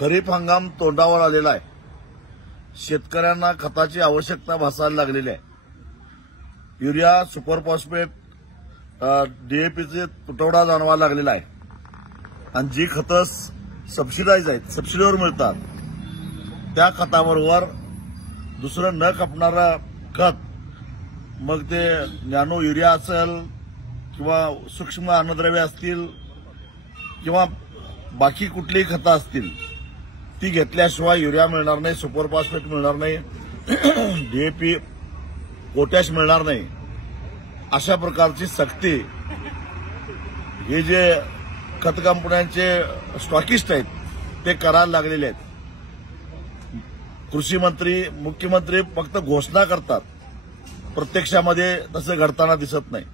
खरीप हंगाम तोंडावर आलेला आहे। शेतकऱ्यांना खताची आवश्यकता भासायला लागलेली आहे। युरिया, सुपर फॉस्फेट, डीएपीचे तुटवडा जाणवायला लागलेला आहे आणि जी खतं सबसिडाईज आहेत, सबसिडीवर मिळतात, त्या खताबरोबर दुसरं न खपणारं खत, मग ते नॅनो युरिया असेल किंवा सूक्ष्म अन्नद्रव्य असतील किंवा बाकी कुठलीही खतं असतील, ती घेतल्याशिवाय युरिया मिळणार नाही, सुपर फॉस्फेट मिळणार नाही, डीएपी, पोटॅश मिळणार नाही। अशा प्रकारची सक्ती हे जे खत कंपन्यांचे स्टॉकिस्ट आहेत ते करायला लागलेले आहेत। कृषी मंत्री, मुख्यमंत्री फक्त घोषणा करतात, प्रत्यक्षामध्ये तसे घडताना दिसत नाही।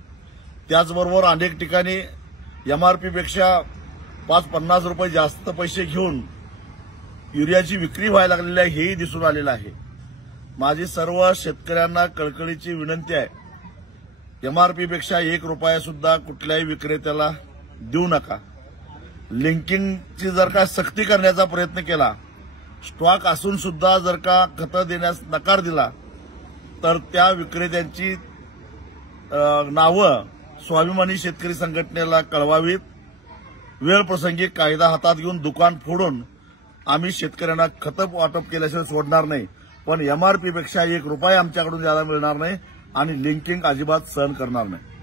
त्याचबरोबर अनेक ठिकाणी एमआरपी पेक्षा 5-50 रुपये जास्त पैसे घेऊन युरियाची विक्री व्हायला लागलेली आहे, हेही दिसून आलेलं आहे। माझी सर्व शेतकऱ्यांना कळकळीची विनंती आहे, एमआरपी पेक्षा 1 रुपया सुद्धा कुठल्याही विक्रेत्याला देऊ नका। लिंकिंगची जर का सक्ती करण्याचा प्रयत्न केला, स्टॉक असून सुद्धा जर का खतं देण्यास नकार दिला, तर त्या विक्रेत्यांची नावं स्वाभिमानी शेतकरी संघटनेला कळवावीत। वेळ प्रसंगी कायदा हातात घेऊन दुकान फोडून आम्ही शेतकऱ्यांना खतं वाटप केल्याशिवाय सोडणार नाही, पण एमआरपी पेक्षा 1 रुपया आमच्याकडून द्यायला मिळणार नाही आणि लिंकिंग अजिबात सहन करणार नाही।